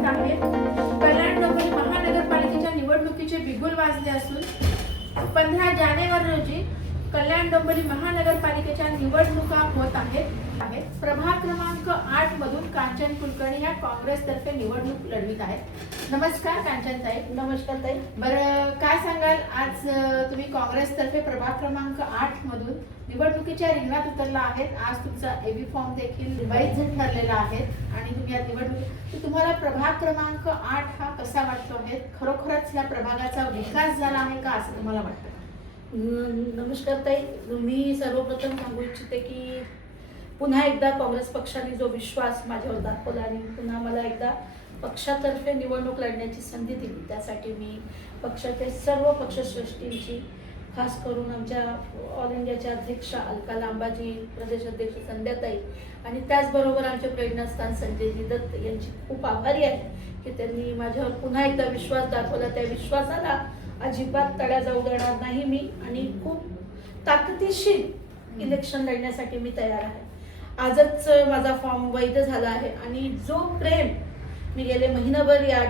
स्वागत आहे. कल्याण डोंबिवली महानगरपालिकेच्या निवडणुकीचे बिगुल वाजले असून 15 जानेवारी रोजी कल्याण डोंबिवली महानगरपालिकेच्या निवडणुका होत आहेत. प्रभाग क्रमांक 8 मधून कांचन कुलकर्णी ह्या काँग्रेसतर्फे निवडणूक लढवित आहेत. नमस्कार कांचनताई. नमस्कार ताई. बरं, काय सांगाल, आज तुम्ही काँग्रेसतर्फे प्रभाग क्रमांक 8 मधून निवडणुकीच्या रिंगणात उतरला आहेत. आज तुमचा एबी फॉर्म देखील वैध ठरलेला आहे आणि तुम्ही या निवडणुकीत तुम्हाला प्रभाग क्रमांक 8 हा कसा वाटतो आहे? खरोखरच या प्रभागाचा विकास झाला आहे का असं तुम्हाला वाटतं? नमस्कार ताई. मी सर्वप्रथम सांगू इच्छिते की पुन्हा एकदा काँग्रेस पक्षाने जो विश्वास माझ्यावर दाखवला आणि पुन्हा मला एकदा पक्षातर्फे निवडणूक लढण्याची संधी दिली, त्यासाठी मी पक्षाचे सर्व पक्षश्रेष्ठींची, खास करून आमच्या ऑल इंडियाच्या अध्यक्षा अलका लांबाजी, प्रदेश अध्यक्ष संध्याताई आणि त्याचबरोबर आमचे प्रेरणास्थान संजयजी दत्त यांची खूप आभारी आहे की त्यांनी माझ्यावर पुन्हा एकदा विश्वास दाखवला. त्या विश्वासाला अजिबात तडा जाऊ देणार नाही मी आणि खूप ताकदीशीर इलेक्शन लढण्यासाठी मी तयार आहे. आजच माझा फॉर्म वैध झाला आहे आणि जो प्रेम मी गेले महिनाभर या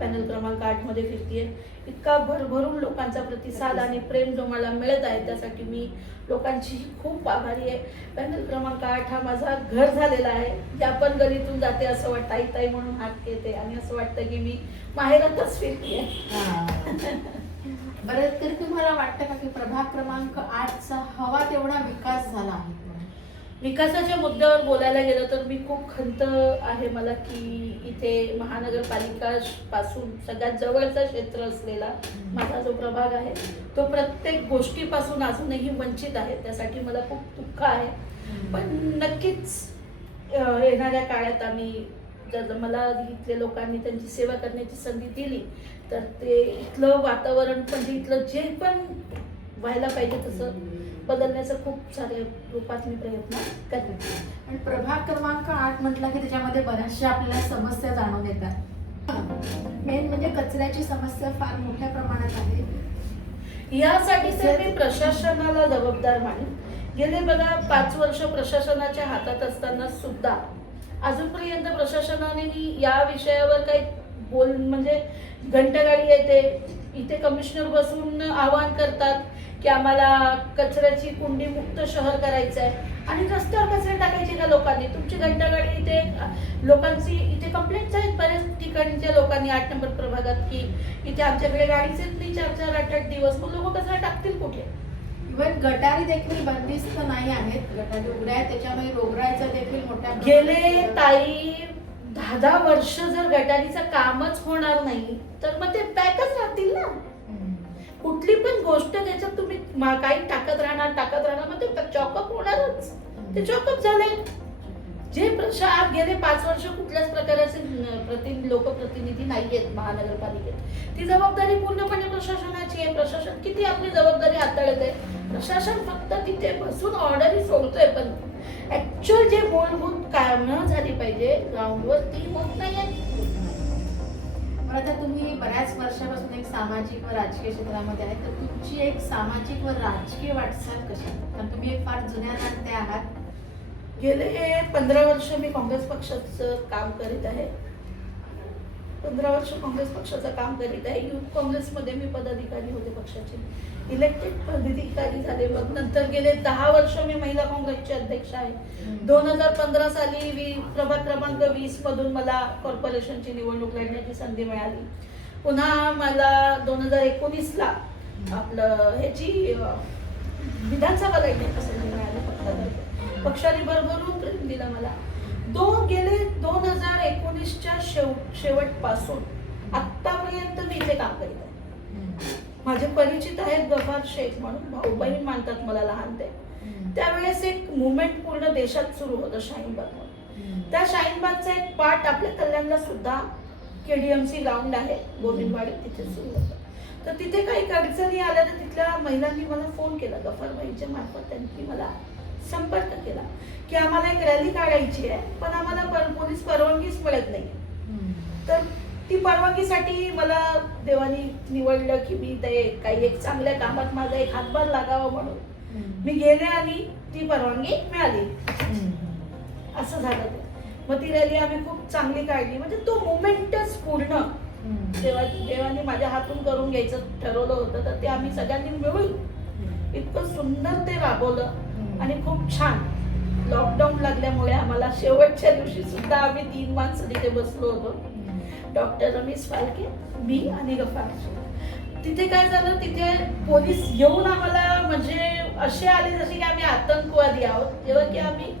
पॅनल क्रमांक 8 मध्ये फिरतीये, इतका भरभरून लोकांचा प्रतिसाद आणि प्रेम जो मला मिळत आहे त्यासाठी मी लोकांची खूप आभारी आहे. पॅनल क्रमांक 8 हा माझा घर झालेला आहे. ज्या पण गलीतून जाते असं वाटतं आई ताई म्हणून हाक येते आणि असं वाटतं की मी माहेरातच फिरतीये. बरं, तरी तुम्हाला वाटतं का की प्रभाग क्रमांक 8चा हवा तेवढा विकास झाला आहे? विकासाच्या मुद्द्यावर बोलायला गेलं तर मी खूप खंत आहे मला की इथे महानगरपालिका पासून सगळ्यात जवळचा क्षेत्र असलेला माझा जो प्रभाग आहे तो प्रत्येक गोष्टीपासून अजूनही वंचित आहे. त्यासाठी मला खूप दुःख आहे. पण नक्कीच येणाऱ्या काळात आम्ही जर मला इथल्या लोकांनी त्यांची सेवा करण्याची संधी दिली तर ते इथलं वातावरण म्हणजे इथलं जे पण व्हायला पाहिजे तसं बदलण्याचं खूप सारे रूपात मी प्रयत्न करते. आणि प्रभाग क्रमांक 8 म्हटलं की त्याच्यामध्ये बऱ्याचशा आपल्याला समस्या जाणून येतात. मेन म्हणजे कचऱ्याची समस्या फार मोठ्या प्रमाणात आहे. यासाठी तर मी प्रशासनाला जबाबदार मानेन. गेले बघा 5 वर्ष प्रशासनाच्या हातात असताना सुद्धा अजूनपर्यंत प्रशासनाने या विषयावर काही म्हणजे घंटागाडी येते, इथे कमिशनर बसून आवाहन करतात की आम्हाला कचऱ्याची कुंडी मुक्त शहर करायचं आहे आणि रस्त्यावर कचरे टाकायचे का लोकांनी. तुमची घंटागाडी इथे लोकांची इथे कंप्लेंट्स आहेत बऱ्याच ठिकाणच्या लोकांनी 8 नंबर प्रभागात की इथे आमच्याकडे गाडीच येत नाही 4-4, 8-8 दिवस. मग लोक कचरा टाकतील कुठे? इव्हन गटारी देखील बंदिस्त नाही आहेत. गटारी उघड्या आहेत, त्याच्यामुळे रोगराईचा देखील मोठ्या गेले ताई 10 वर्ष जर गटारीचं कामच होणार नाही तर मग ते पॅकच राहतील ना. कुठली पण गोष्ट त्याच्यात तुम्ही काही टाकत राहणार मग ते चॉकअप होणारच. ते चॉकअप झाले. जे गेले 5 वर्ष कुठल्याच प्रकारचे लोकप्रतिनिधी नाहीयेत महानगरपालिकेत. ती जबाबदारी पूर्णपणे प्रशासनाची आहे. प्रशासन किती आपली जबाबदारी हाताळत आहे? प्रशासन फक्त तिथे बसून ऑर्डरही सोडतोय, पण ऍक्च्युअल जे मूलभूत कामं झाली पाहिजे ग्राउंडवर ती होत नाहीये. आता तुम्ही बऱ्याच वर्षापासून एक सामाजिक व राजकीय क्षेत्रामध्ये आहे, तर तुमची एक सामाजिक व राजकीय वाटचाल कशी? कारण तुम्ही एक फार जुन्या नाते आहात. गेले 15 वर्ष मी काँग्रेस पक्षाचं काम करीत आहे. 15 वर्ष काँग्रेस पक्षाचं काम करीत आहे. युथ काँग्रेसमध्ये मी पदाधिकारी होते पक्षाचे, इलेक्टेड पदाधिकारी झाले. मग नंतर गेले 10 वर्ष मी महिला काँग्रेसचे अध्यक्ष आहे. 2015 साली प्रभाग क्रमांक 20 मधून मला कॉर्पोरेशनची निवडणूक लढण्याची संधी मिळाली. पुन्हा मला 2019ला आपलं ह्याची विधानसभा लढण्याची संधी मिळाली पक्षातर्फे. पक्षाने भरभरून प्रेम दिला मला. गेले 2019च्या शेवटपासून आतापर्यंत मी इथे काम करीत आहे. माझे परिचित आहेत गफार शेख म्हणून, भाऊ बहीण मानतात मला लहान ते. त्यावेळेस एक मुवमेंट पूर्ण देशात सुरू होतं शाहीनबाग म्हणून. त्या शाहीनबागचा एक पार्ट आपल्या कल्याणला सुद्धा KDMC ग्राउंड आहे गोविंदवाडी, तिथे सुरू होतं. तर तिथे काही अडचणी आल्या तर तिथल्या महिलांनी मला फोन केला. गफार भाईच्या मार्फत त्यांनी मला संपर्क केला की आम्हाला एक रॅली काढायची आहे पण आम्हाला पोलीस परवानगीच मिळत नाही. तर ती परवानगीसाठी मला देवानी निवडलं की मी ते काही एक चांगल्या कामात माझा एक हातभार लागावा म्हणून मी गेले आणि ती परवानगी मिळाली. असं झालं ते. मग ती रॅली आम्ही खूप चांगली काढली. म्हणजे तो मोमेंटच पूर्ण देवाने माझ्या हातून करून घ्यायचं ठरवलं होतं, तर ते आम्ही सगळ्यांनी मिळून इतकं सुंदर ते राबवलं आणि खूप छान. लॉकडाऊन लागल्यामुळे आम्हाला शेवटच्या दिवशी सुद्धा आम्ही 3 माणसं तिथे बसलो होतो, डॉक्टर रमेश फालके, मी आणि गफार. तिथे काय झालं, तिथे पोलीस येऊन आम्हाला म्हणजे असे आले जसे की आम्ही आतंकवादी आहोत, जेव्हा की आम्ही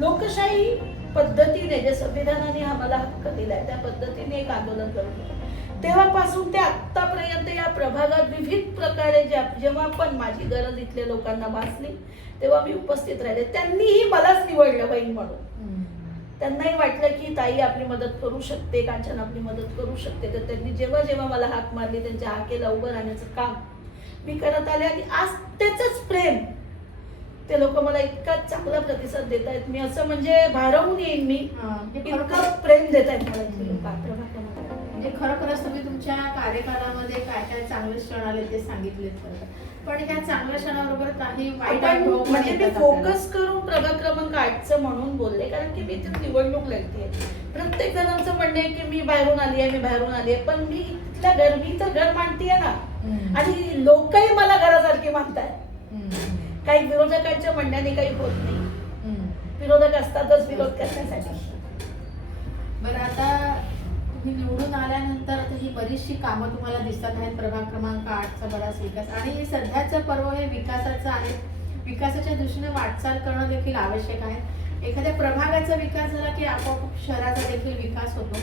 लोकशाही पद्धतीने जे संविधानाने आम्हाला हक्क दिलाय त्या पद्धतीने एक आंदोलन करतो. तेव्हापासून ते आत्तापर्यंत या प्रभागात विविध प्रकारे जेव्हा पण माझी गरज इथल्या लोकांना भासली तेव्हा मी उपस्थित राहिले. त्यांनीही मलाच निवडलं बहीण म्हणून. त्यांनाही वाटलं की ताई आपली मदत करू शकते, कांचन आपली मदत करू शकते. तर त्यांनी जेव्हा जेव्हा मला हाक मारली त्यांच्या हाकेला उभं राहण्याचं काम मी करत आले. आणि आज त्याचंच प्रेम ते लोक मला इतका चांगला प्रतिसाद देत आहेत. मी असं म्हणजे भारावून येईन, मी इतकं प्रेम देत आहेत मला इथले लोक. म्हणजे खरोखरच तुम्ही तुमच्या कार्यकालामध्ये काय काय चांगले क्षण आले ते सांगितलेत. पण ह्या चांगल्या क्षणाबरोबर काही वाईट अनुभव पण म्हणजे मी येतात फोकस करून प्रभाग क्रमांक 8चं म्हणून बोलले, कारण की मी इथे निवडणूक लढते. प्रत्येक जणांचं म्हणणं आहे की मी बाहेरून आली आहे, पण मी इथल्या मी तर घर मानतीये ना, आणि लोकही मला घरासारखी मानताय. काही विरोधकांच्या म्हणण्याने काही होत नाही. विरोधक असतातच विरोध करण्यासाठी. बरं, आता तुम्ही निवडून आल्यानंतर आता ही बरीचशी कामं तुम्हाला दिसत आहेत. प्रभाग क्रमांक 8चा बराच विकास, आणि सध्याचं पर्व हे विकासाचं आहे. विकासाच्या दृष्टीने वाटचाल करणं देखील आवश्यक आहे. एखाद्या प्रभागाचा विकास झाला की आपोआप शहराचा देखील विकास होतो.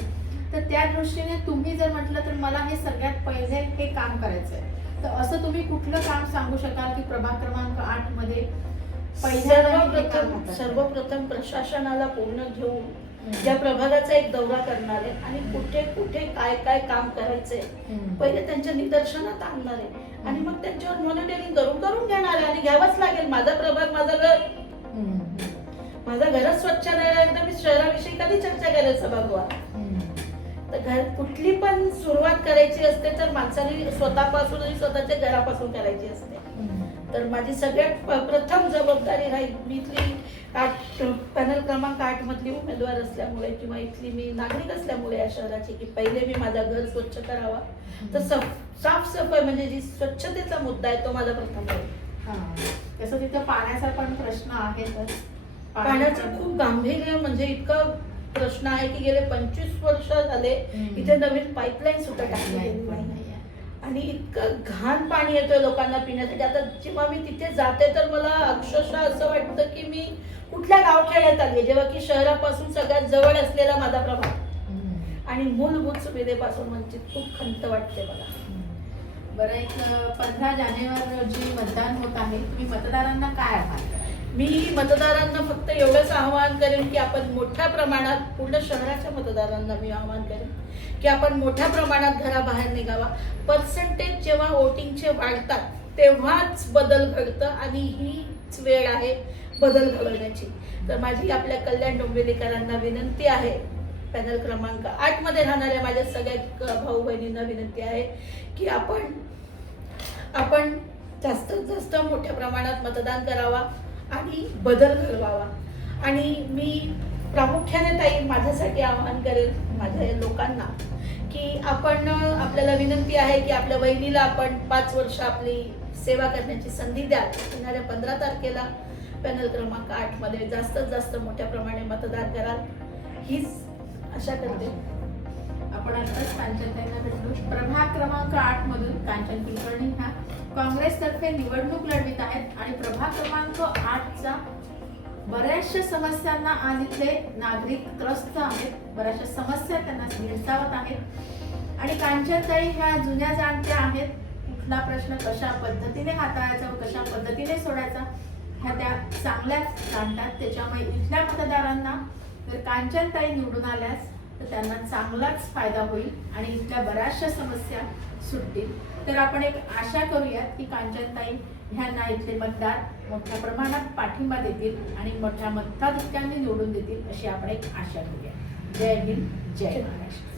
तर त्या दृष्टीने तुम्ही जर म्हटलं तर मला हे सगळ्यात पहिले हे काम करायचं आहे, तर असं तुम्ही कुठलं काम सांगू शकाल की प्रभाग क्रमांक 8 मध्ये सर्वप्रथम प्रशासनाला पूर्ण घेऊन या प्रभागाचा एक दौरा करणार आहे आणि कुठे कुठे काय काय काम करायचंय पहिले त्यांच्या निदर्शनात आणणार आहे आणि मग त्यांच्यावर मॉनिटरिंग करून घेणार आहे. आणि घ्यावंच लागेल. माझा प्रभाग, माझं घर, माझं घरच स्वच्छ राहिलं एकदा मी शहराविषयी कधी चर्चा करायला सभागृहात. तर घर कुठली पण सुरुवात करायची असते तर माणसाने स्वतःपासून आणि स्वतःच्या घरापासून करायची असते. तर माझी सगळ्यात प्रथम जबाबदारी राहील, मी इथली पॅनल क्रमांक 8 मधली उमेदवार असल्यामुळे किंवा इथली मी नागरिक असल्यामुळे या शहराची, की पहिले मी माझं घर स्वच्छ करावा. तर साफसफाई म्हणजे जी स्वच्छतेचा मुद्दा आहे तो माझा प्रथम राहील. तसं तिथं पाण्याचा पण प्रश्न आहेच. पाण्याचं खूप गांभीर्य म्हणजे इतकं प्रश्न आहे की गेले 25 वर्ष झाले इथे नवीन पाईपलाईन सुद्धा टाकली गेली नाही आणि इतकं घाण पाणी येतोय लोकांना पिण्यासाठी. आता जेव्हा मी तिथे जाते तर मला अक्षरशः असं वाटतं की मी कुठल्या गावखेड्यात आली, जेव्हा की शहरापासून सगळ्यात जवळ असलेला माझा प्रभाग आणि मूलभूत सुविधेपासून वंचित. खूप खंत वाटते मला. बरं, एक 15 जानेवारी रोजी मतदान होत आहे. तुम्ही मतदारांना काय आव्हान कराल? मी मतदारांना फक्त एवढंच आवाहन करेन की आपण मोठ्या प्रमाणात, पूर्ण शहराच्या मतदारांना मी आवाहन करेन की आपण मोठ्या प्रमाणात घराबाहेर निघावा. पर्सेंटेज जेव्हा वोटिंगचे वाढतात तेव्हाच बदल घडतं आणि हीच वेळ आहे बदल घडवण्याची. तर माझी आपल्या कल्याण डोंबिवलीकरांना विनंती आहे, पॅनल क्रमांक 8 मध्ये राहणाऱ्या माझ्या सगळ्या भाऊ बहिणींना विनंती आहे की आपण जास्तीत जास्त मोठ्या प्रमाणात मतदान करावा आणि बदल घडवावा. आणि मी प्रामुख्याने ताई माझ्यासाठी आवाहन करेल माझ्या लोकांना की आपल्याला विनंती आहे की आपल्या बहिणीला आपण 5 वर्ष आपली सेवा करण्याची संधी द्या. येणाऱ्या 15 तारखेला पॅनल क्रमांक 8 मध्ये जास्तीत जास्त मोठ्या प्रमाणे मतदान कराल हीच आशा करते. आपण आताच कांचनताईंना भेटलो. प्रभाग क्रमांक 8 मधून कांचन कुलकर्णी ह्या काँग्रेसतर्फे निवडणूक लढवित आहेत आणि प्रभाग क्रमांक 8चा बऱ्याचशा समस्यांना आज इथले नागरिक त्रस्त आहेत. बऱ्याचशा समस्या त्यांना भेडसावत आहेत आणि कांचनताई ह्या जुन्या जाणत्या आहेत. कुठला प्रश्न कशा पद्धतीने हाताळायचा व कशा पद्धतीने सोडायचा ह्या त्या चांगल्याच जाणतात. त्याच्यामुळे इथल्या मतदारांना जर कांचनताई निवडून आल्यास तर त्यांना चांगलाच फायदा होईल आणि इथल्या बऱ्याचशा समस्या सुटतील. तर आपण एक आशा करूयात की कांचनताई ह्यांना इथले मतदार मोठ्या प्रमाणात पाठिंबा देतील आणि मोठ्या मताधिक्याने निवडून देतील अशी आपण एक आशा करूया. जय हिंद, जय महाराष्ट्र.